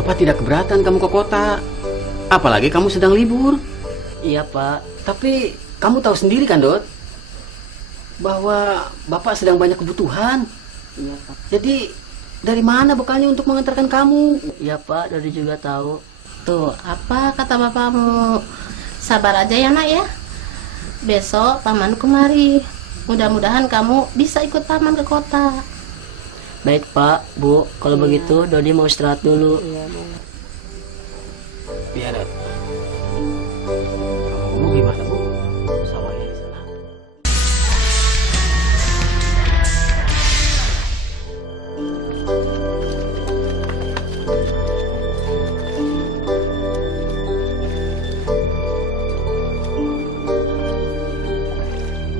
Bapak tidak keberatan kamu ke kota. Apalagi kamu sedang libur. Iya Pak. Tapi kamu tahu sendiri kan, Dot, bahwa Bapak sedang banyak kebutuhan. Iya Pak. Jadi dari mana bekalnya untuk mengantarkan kamu? Iya Pak, Dodi juga tahu. Tuh, apa kata bapakmu? Sabar aja ya nak ya. Besok paman kemari. Mudah-mudahan kamu bisa ikut paman ke kota. Baik Pak, Bu, kalau begitu Dodi mau istirahat dulu. Iya, Iya, Dot. Kamu gimana, Bu? Sawahnya di sana.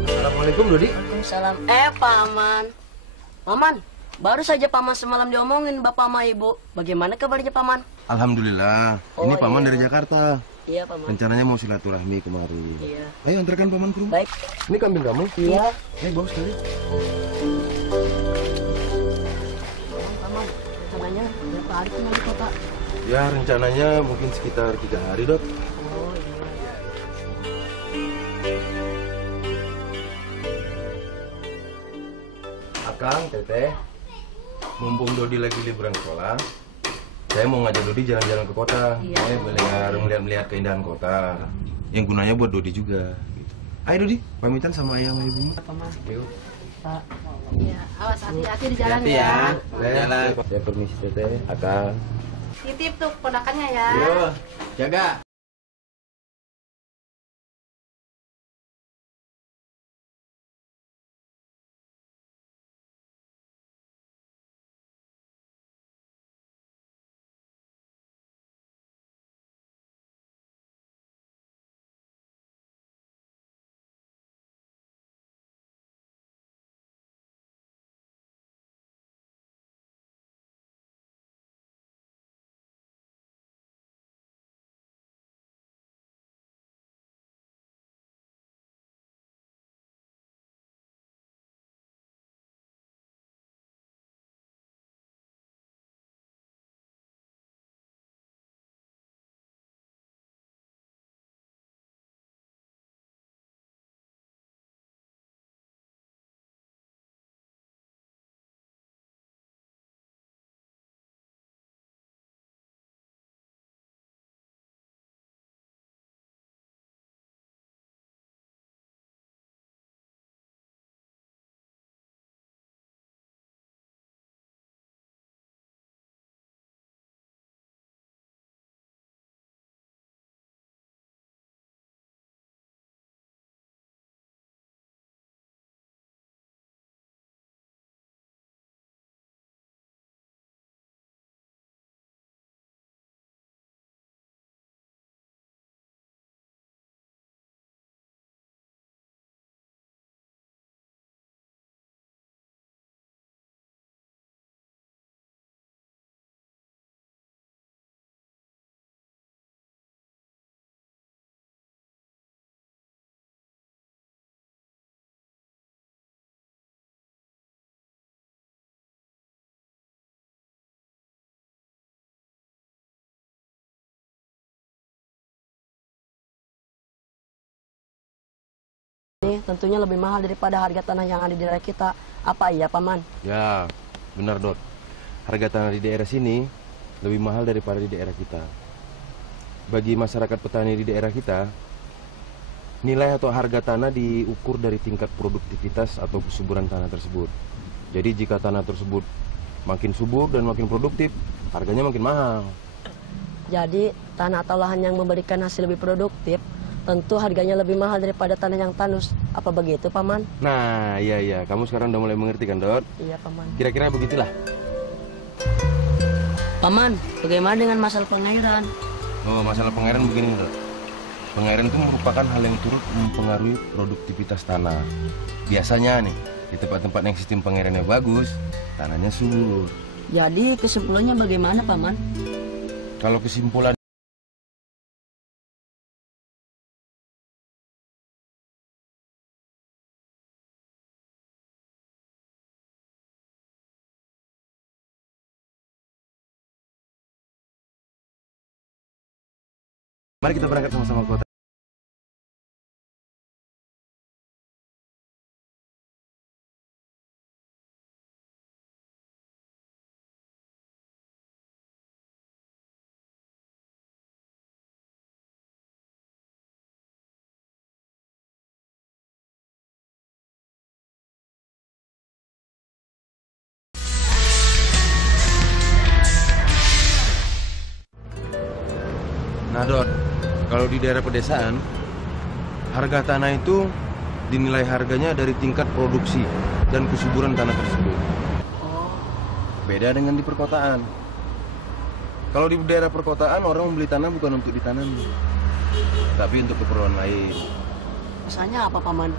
Assalamualaikum Dodi. Waalaikumsalam. Paman. Paman, baru saja Paman semalam diomongin Bapak sama Ibu. Bagaimana kabarnya Paman? Alhamdulillah. Oh, Ini paman iya. dari Jakarta. Iya Paman. Rencananya mau silaturahmi kemari. Iya. Ayo antarkan paman ke rumah. Baik. Ini kambing kamu? Iya. Bawa sekali. Paman, rencananya berapa hari tinggal di kota? Ya rencananya mungkin sekitar 3 hari Dot. Oh iya. Akang, Teteh, mumpung Dodi lagi liburan sekolah, saya mau ngajak Dodi jalan-jalan ke kota. Iya. Saya melihat keindahan kota. Yang gunanya buat Dodi juga. Gitu. Ayo Dodi, pamitan sama ayah sama ibumu. Paman. Yuk. Pak. Iya, awas hati-hati di jalan Hati-hati ya. ya. Saya permisi Teteh, Akang. Titip tuh ponakannya ya. Yo, jaga. Ini tentunya lebih mahal daripada harga tanah yang ada di daerah kita. Apa iya Paman? Ya, benar Dot. Harga tanah di daerah sini lebih mahal daripada di daerah kita. Bagi masyarakat petani di daerah kita, nilai atau harga tanah diukur dari tingkat produktivitas atau kesuburan tanah tersebut. Jadi jika tanah tersebut makin subur dan makin produktif, harganya makin mahal. Jadi tanah atau lahan yang memberikan hasil lebih produktif tentu harganya lebih mahal daripada tanah yang tandus. Apa begitu Paman? Nah, iya, kamu sekarang udah mulai mengerti kan Dot? Iya Paman. Kira-kira begitulah. Paman, bagaimana dengan masalah pengairan? Oh, masalah pengairan begini Dot. Pengairan itu merupakan hal yang turut mempengaruhi produktivitas tanah. Biasanya nih, di tempat-tempat yang sistem pengairannya bagus, tanahnya subur. Jadi kesimpulannya bagaimana Paman? Kalau kesimpulan Mari kita berangkat sama-sama ke kota. Nah, Dot, kalau di daerah pedesaan, harga tanah itu dinilai harganya dari tingkat produksi dan kesuburan tanah tersebut. Beda dengan di perkotaan. Kalau di daerah perkotaan, orang membeli tanah bukan untuk ditanami, tapi untuk keperluan lain. Misalnya apa, Paman?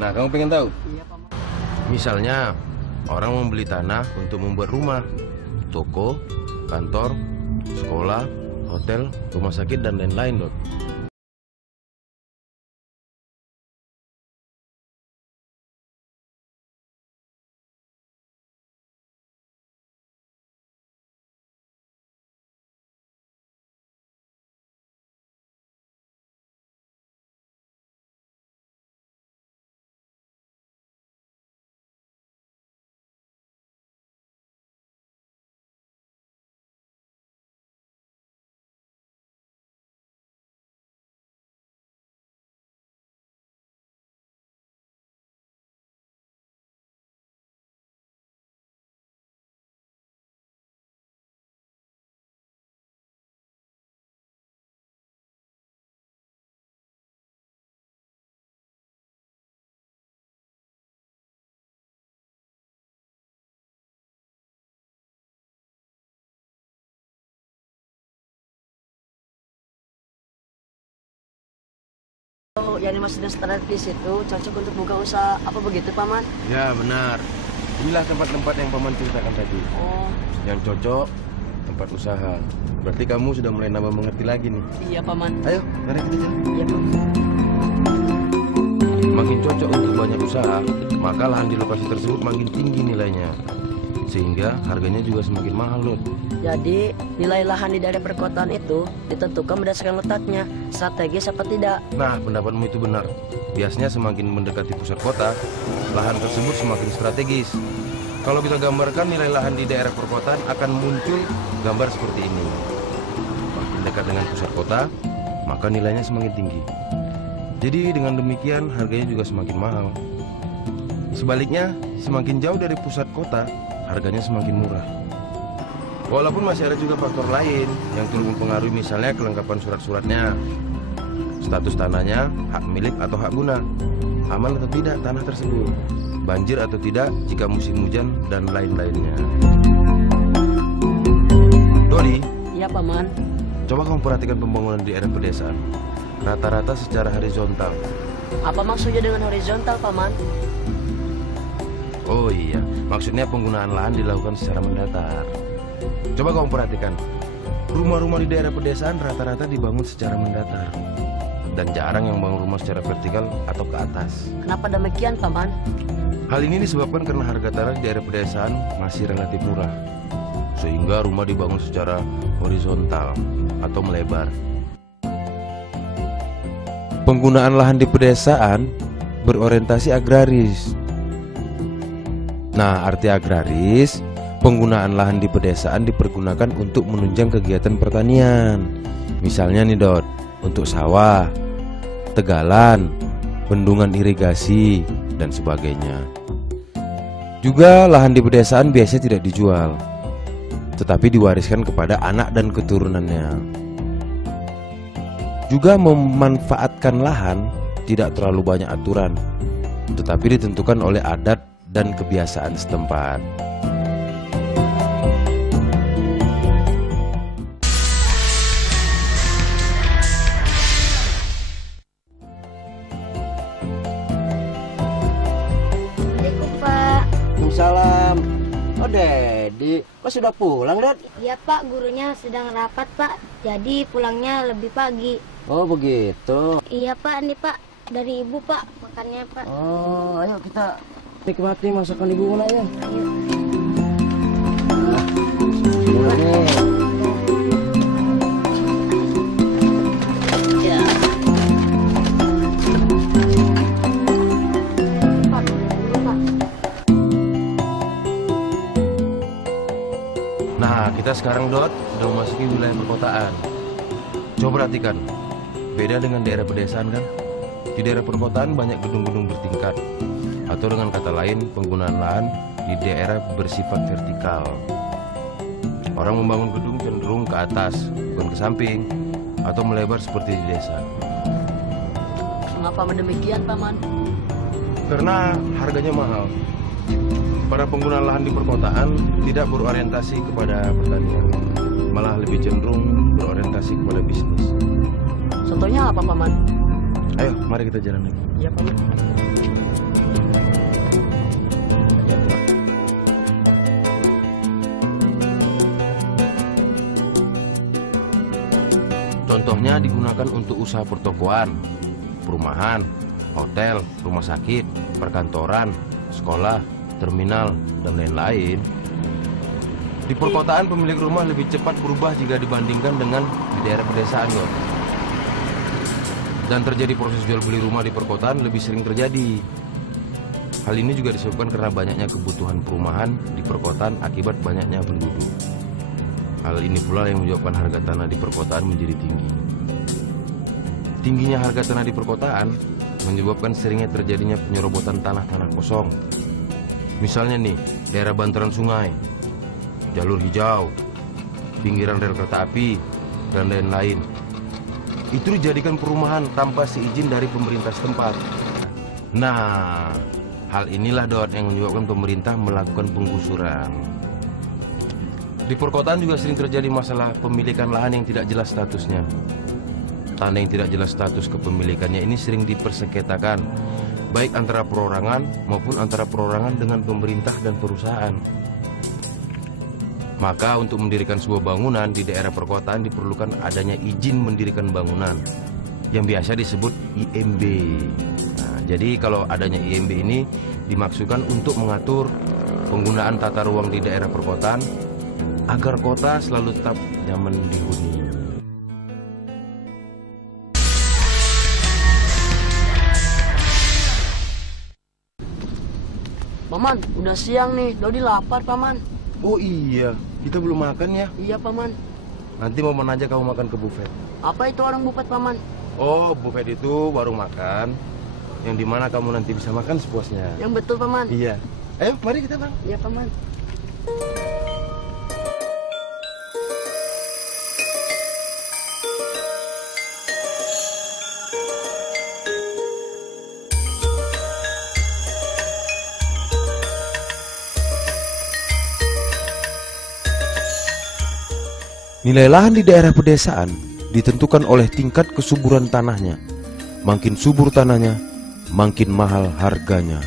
Nah, kamu pengen tahu? Iya, Paman. Misalnya, orang membeli tanah untuk membuat rumah, toko, kantor, sekolah, hotel, rumah sakit, dan lain-lain, Dot. Oh, yang dimaksud strategis itu cocok untuk buka usaha apa begitu, Paman? Ya, benar. Inilah tempat-tempat yang Paman ceritakan tadi. Oh, Yang cocok, tempat usaha. Berarti kamu sudah mulai nambah mengerti lagi nih. iya, Paman. Ayo, mari kita jalan. Iya, Paman. Makin cocok untuk banyak usaha, maka lahan di lokasi tersebut makin tinggi nilainya. Sehingga harganya juga semakin mahal, Dot. Jadi, nilai lahan di daerah perkotaan itu ditentukan berdasarkan letaknya, strategis apa tidak. Nah, pendapatmu itu benar. Biasanya semakin mendekati pusat kota, lahan tersebut semakin strategis. Kalau kita gambarkan nilai lahan di daerah perkotaan akan muncul gambar seperti ini. Makin dekat dengan pusat kota, maka nilainya semakin tinggi. Jadi dengan demikian harganya juga semakin mahal. Sebaliknya, semakin jauh dari pusat kota, harganya semakin murah. Walaupun masih ada juga faktor lain yang turut mempengaruhi, misalnya kelengkapan surat-suratnya, status tanahnya, hak milik atau hak guna, aman atau tidak tanah tersebut, banjir atau tidak jika musim hujan, dan lain-lainnya. Dodi, Iya, Paman. coba kamu perhatikan pembangunan di daerah pedesaan. Rata-rata secara horizontal. Apa maksudnya dengan horizontal, Paman? Oh iya, maksudnya penggunaan lahan dilakukan secara mendatar. Coba kamu perhatikan, rumah-rumah di daerah pedesaan rata-rata dibangun secara mendatar, dan jarang yang bangun rumah secara vertikal atau ke atas. Kenapa demikian, Paman? Hal ini disebabkan karena harga tanah di daerah pedesaan masih relatif murah, sehingga rumah dibangun secara horizontal atau melebar. Penggunaan lahan di pedesaan berorientasi agraris. Nah, arti agraris, penggunaan lahan di pedesaan dipergunakan untuk menunjang kegiatan pertanian. Misalnya nih, Dot, untuk sawah, tegalan, bendungan irigasi, dan sebagainya. Juga lahan di pedesaan biasanya tidak dijual, tetapi diwariskan kepada anak dan keturunannya. Juga memanfaatkan lahan tidak terlalu banyak aturan, tetapi ditentukan oleh adat dan kebiasaan setempat. Assalamualaikum, Pak. Waalaikumsalam. Oh, Dedi, kok sudah pulang, Dad? Ya, Pak, gurunya sedang rapat, Pak. Jadi pulangnya lebih pagi. Oh, begitu. Iya, Pak, nih, Pak. Dari Ibu, Pak. Makannya, Pak. Oh, ayo kita nikmati masakan Ibu Muna ya. Ayo. Ini. sekarang Dot udah memasuki wilayah perkotaan. Coba perhatikan, beda dengan daerah pedesaan kan? Di daerah perkotaan banyak gedung-gedung bertingkat, atau dengan kata lain penggunaan lahan di daerah bersifat vertikal. Orang membangun gedung cenderung ke atas, bukan ke samping, atau melebar seperti di desa. Mengapa demikian, Paman? Karena harganya mahal. Para pengguna lahan di perkotaan tidak berorientasi kepada pertanian, malah lebih cenderung berorientasi kepada bisnis. Contohnya apa, Paman? Ayo, mari kita jalan lagi. Iya, Paman. Contohnya digunakan untuk usaha pertokoan, perumahan, hotel, rumah sakit, perkantoran, sekolah, terminal, dan lain-lain. Di perkotaan pemilik rumah lebih cepat berubah jika dibandingkan dengan di daerah pedesaan, loh. Dan terjadi proses jual beli rumah di perkotaan lebih sering terjadi. Hal ini juga disebabkan karena banyaknya kebutuhan perumahan di perkotaan akibat banyaknya penduduk. Hal ini pula yang menyebabkan harga tanah di perkotaan menjadi tinggi. Tingginya harga tanah di perkotaan menyebabkan seringnya terjadinya penyerobotan tanah-tanah kosong. Misalnya nih, daerah bantaran sungai, jalur hijau, pinggiran rel kereta api, dan lain-lain. Itu dijadikan perumahan tanpa seizin dari pemerintah setempat. Nah, hal inilah Dot yang menyebabkan pemerintah melakukan penggusuran. Di perkotaan juga sering terjadi masalah pemilikan lahan yang tidak jelas statusnya. Tanah yang tidak jelas status kepemilikannya ini sering dipersengketakan, baik antara perorangan maupun antara perorangan dengan pemerintah dan perusahaan. Maka untuk mendirikan sebuah bangunan di daerah perkotaan diperlukan adanya izin mendirikan bangunan yang biasa disebut IMB. Nah, jadi kalau adanya IMB ini dimaksudkan untuk mengatur penggunaan tata ruang di daerah perkotaan agar kota selalu tetap nyaman dihuni. Paman, udah siang nih. Dodi lapar, Paman. Oh iya, kita belum makan ya. Iya, Paman. Nanti mau aja kamu makan ke buffet. Apa itu warung buffet, Paman? Oh, buffet itu warung makan yang dimana kamu nanti bisa makan sepuasnya. Yang betul, Paman. Iya. Ayo, mari kita bang. Iya, Paman. Nilai lahan di daerah pedesaan ditentukan oleh tingkat kesuburan tanahnya. Makin subur tanahnya, makin mahal harganya.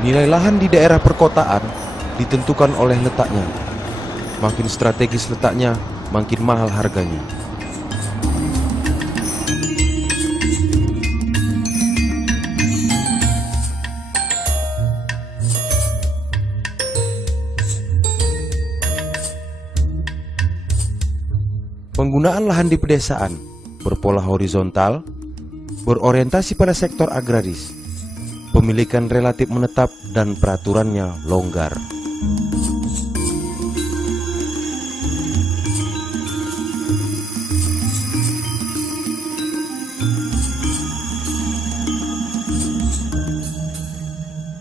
Nilai lahan di daerah perkotaan ditentukan oleh letaknya. Makin strategis letaknya, makin mahal harganya. Penggunaan lahan di pedesaan berpola horizontal, berorientasi pada sektor agraris, pemilikan relatif menetap dan peraturannya longgar.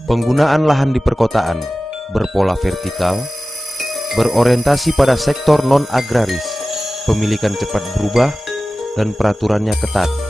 Penggunaan lahan di perkotaan berpola vertikal, berorientasi pada sektor non-agraris, pemilikan cepat berubah, dan peraturannya ketat.